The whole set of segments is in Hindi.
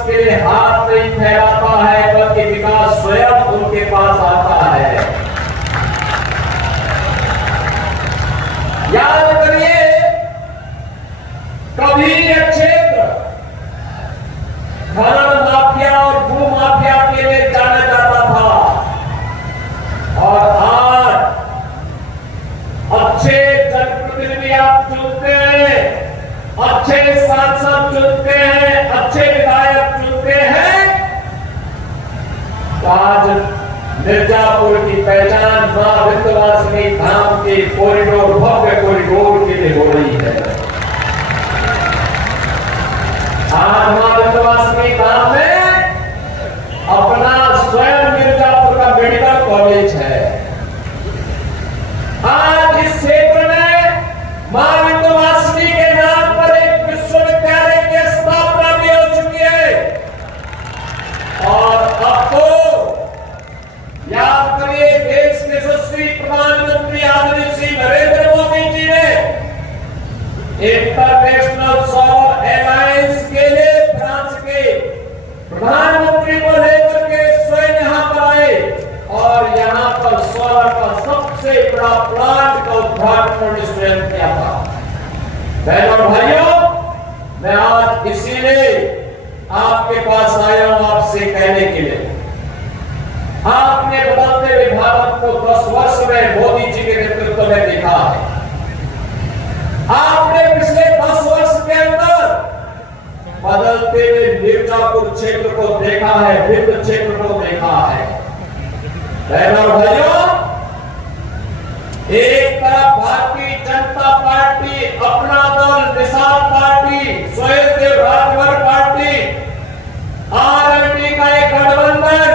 के लिए हाथ नहीं फैलाता है, बल्कि विकास स्वयं उनके पास आता है। याद करिए, कभी ये क्षेत्र खनन माफिया और भू माफिया के लिए जाना जाता था, और आज अच्छे जनप्रतिनिधि आप चुनते हैं, अच्छे सांसद चुनते हैं, अच्छे विधायक चुनते हैं, तो आज मिर्जापुर की पहचान मां विंध्यवासिनी धाम के कॉरिडोर, भव्य कॉरिडोर के लिए हो रही है। आज मां विंध्यवासिनी धाम में अपना स्वयं मिर्जापुर का मेडिकल कॉलेज है। आज इस क्षेत्र में मां विंध्यवासिनी के नाम पर एक विश्वविद्यालय की स्थापना भी हो चुकी है। और अब तो याद करिए, देश के यशस्वी प्रधानमंत्री आदरणीय श्री नरेंद्र मोदी जी ने इंटरनेशनल सौर एलायंस के लिए फ्रांस के प्रधानमंत्री को लेकर के स्वयं यहां पर आए और यहां पर सोलर का सबसे बड़ा प्लांट का उद्घाटन स्वयं किया था। बहनों और भाइयों, मैं आज इसीलिए आपके पास आया हूं, आपसे कहने के लिए, आपने बदलते हुए भारत को 10 वर्ष में मोदी जी के नेतृत्व में देखा है। आपने पिछले 10 वर्ष के अंदर बदलते हुए मिर्जापुर क्षेत्र को देखा है, विंध्य क्षेत्र को देखा है। बहनों और भाइयों, एक तरफ भारतीय जनता पार्टी, अपना दल, निषाद पार्टी, स्वयंसेवक राजभर पार्टी, आरएलडी का एक गठबंधन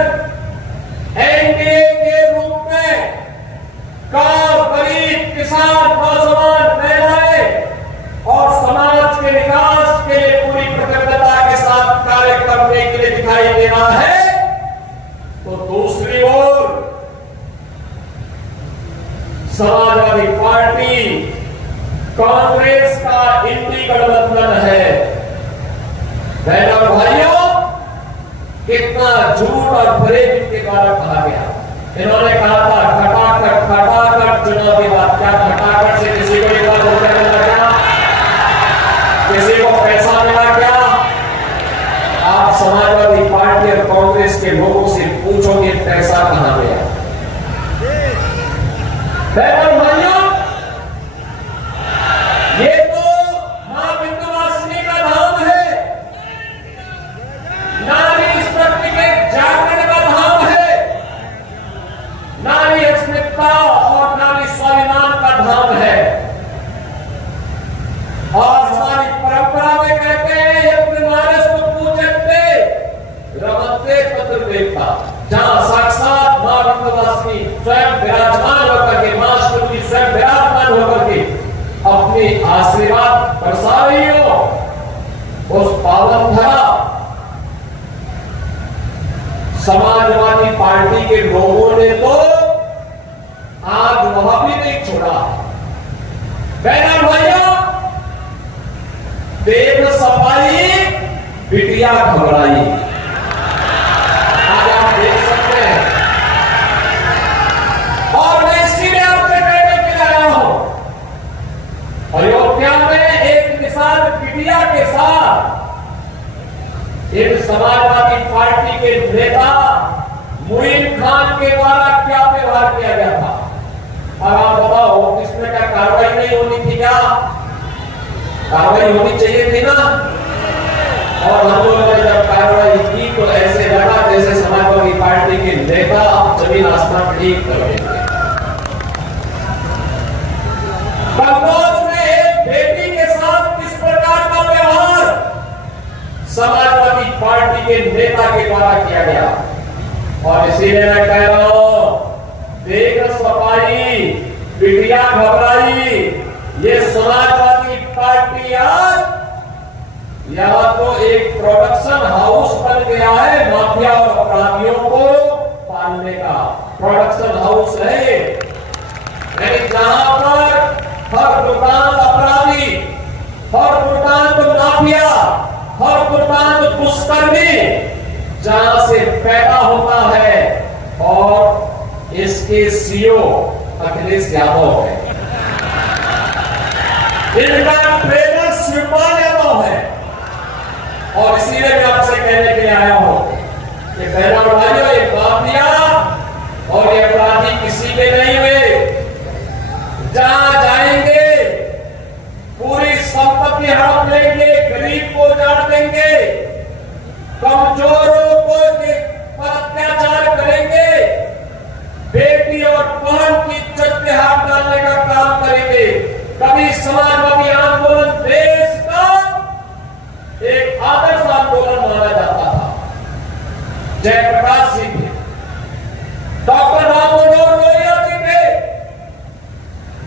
एनडीए के रूप में गांव, गरीब, किसान, नौजवान, महिलाएं और समाज के विकास के लिए पूरी प्रतिबद्धता के साथ कार्य करने के लिए दिखाई दे रहा है, तो दूसरी ओर समाजवादी पार्टी, कांग्रेस का इंडी गठबंधन है। बहनों और भाइयों, कितना झूठ और फरेब इनके द्वारा कहा गया। इन्होंने कहा था खटाखट चुनाव के बाद, क्या खटाखट से किसी को एक बार रुपया मिला क्या? किसी को पैसा मिला क्या? आप समाजवादी पार्टी और कांग्रेस के लोगों से पूछोगे पैसा कहां गया। बहनों भाइयों, ये तो मां विंध्यवासिनी का धाम है, नारी शक्ति के जागरण का धाम है, नारी अस्मिता और नारी स्वाभिमान का धाम है। और हमारी परंपरा में कहते हैं, यत्र नारस्तु पूज्यते रमते तत्र देवता, जहां साक्षात मां विंध्यवासिनी स्वयं विराजमान होकर के, मां स्तुति स्वयं विराजमान होकर के अपने आशीर्वाद बरसा रही हो, उस पावन धरा समाजवादी पार्टी के लोगों ने तो आज वहां भी नहीं छोड़ा। बहनों भाइयों, देव सफाई, बिटिया घबराई, आज आप देख सकते हैं। और मैं इसीलिए आपसे कहने के लिए आया हूं, अयोध्या में एक निषाद बिटिया के साथ इन समाजवादी पार्टी के नेता मुइन खान के द्वारा क्या व्यवहार किया गया था। अब आप बताओ, इसमें क्या कार्रवाई नहीं होनी थी क्या? कार्रवाई होनी चाहिए थी ना। और हम लोगों ने जब कार्रवाई की तो ऐसे लगा जैसे समाजवादी पार्टी के नेता जमीन आसमान ठीक कर देते। कन्नौज में एक बेटी के साथ किस प्रकार का व्यवहार समाजवादी पार्टी के नेता के द्वारा किया गया। और इसीलिए मैं कह रहा हूं, देख सफाई, बिटिया घबराई, ये समाजवादी पार्टी आज यहां तो एक प्रोडक्शन हाउस बन गया है माफिया और अपराधियों को पालने का। प्रोडक्शन हाउस है, यानी जहां पर हर दुकान अपराधी, हर दुकान माफिया, हर दुकान दुष्कर्मी, जहां से पैदा होता है और इसके सीईओ अखिलेश यादव है। इनका ट्रेनर शिवपाल यादव है। और इसीलिए मैं आपसे कहने के लिए आया हूं कि बहनों और भाइयों, ये माफिया और ये अपराधी किसी के नहीं हुए। जहां जाएंगे पूरी संपत्ति हड़प लेंगे, गरीब को उजाड़ देंगे, कमजोरों को पर अत्याचार करेंगे, बेटी और बहन की इज्जत पे हाथ डालने का काम करेंगे। कभी समाजवादी आंदोलन देश का एक आदर्श आंदोलन माना जाता था। जयप्रकाश जी थे, डॉक्टर राम मनोहर लोहिया जी थे,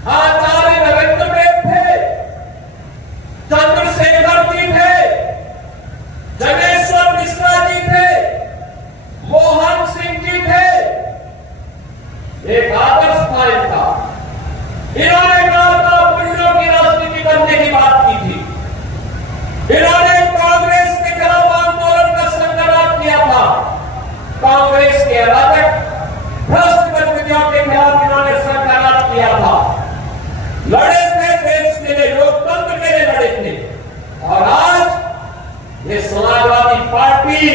आचार्य नरेंद्र देव थे, चंद्रशेखर जी थे, जगेश्वर मिश्रा जी थे, मोहन सिंह जी थे। एक आदर्श था इनका। इन्होंने गुंडों की राजनीति करने की बात की थी। इन्होंने कांग्रेस के खिलाफ आंदोलन का संघर्ष किया था। कांग्रेस के अराजक भ्रष्ट गतिविधियों के खिलाफ इन्होंने संघर्ष किया था। लड़े थे देश के लिए, लोकतंत्र के लिए लड़े थे। और आज ये समाजवादी पार्टी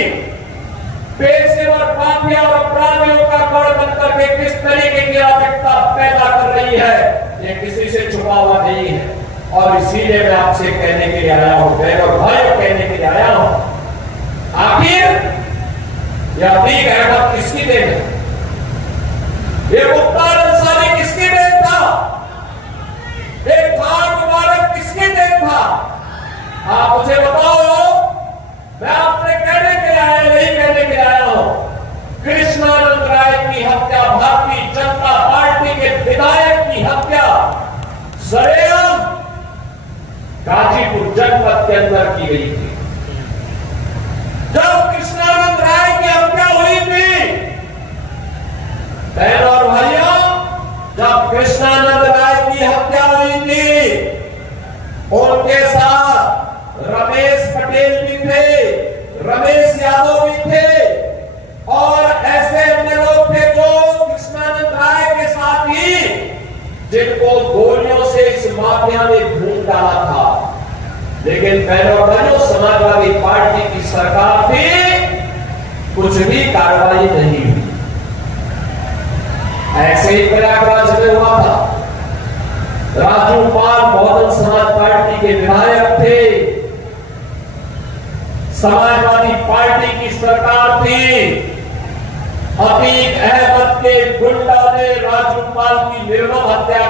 पेशेवर माफिया और अपराधियों का गढ़ बनकर के किस तरीके की अराजकता पैदा कर रही है, ये किसी से छुपा हुआ नहीं है। और इसीलिए मैं आपसे कहने के लिए आया हूं, बहनों और भाइयों, कहने के लिए आया हूं, आखिर यह अतीक अहमद किसकी देन है? ये मुख्तार अंसारी किसकी देन था? एक खान मुबारक किसकी देन था? आप मुझे बताओ। मैं आपसे कहने के लिए आया, नहीं कहने के लिए आया हूं, कृष्णानंद राय की हत्या, भारतीय जनता पार्टी के विधायक की हत्या सरेआम गाजीपुर जनपद के अंदर की गई थी। जब कृष्णानंद राय की हत्या हुई थी, बहनों और भाइयों, जब कृष्णानंद राय की हत्या हुई थी, उनके साथ रमेश पटेल भी थे, रमेश यादव भी थे और ऐसे अन्य लोग थे जो कृष्णानंद राय के साथ ही, जिनको गोलियों से इस माफिया ने भून डाला था। लेकिन बहनों और भाइयों, समाजवादी पार्टी की सरकार थी, कुछ भी कार्रवाई नहीं हुई। ऐसे ही प्रयागराज में हुआ था। राजू पाल बहुजन समाज पार्टी के विधायक थे, समाजवादी पार्टी की सरकार थी। अतीक अहमद के गुंडा ने राजू पाल की निर्मम हत्या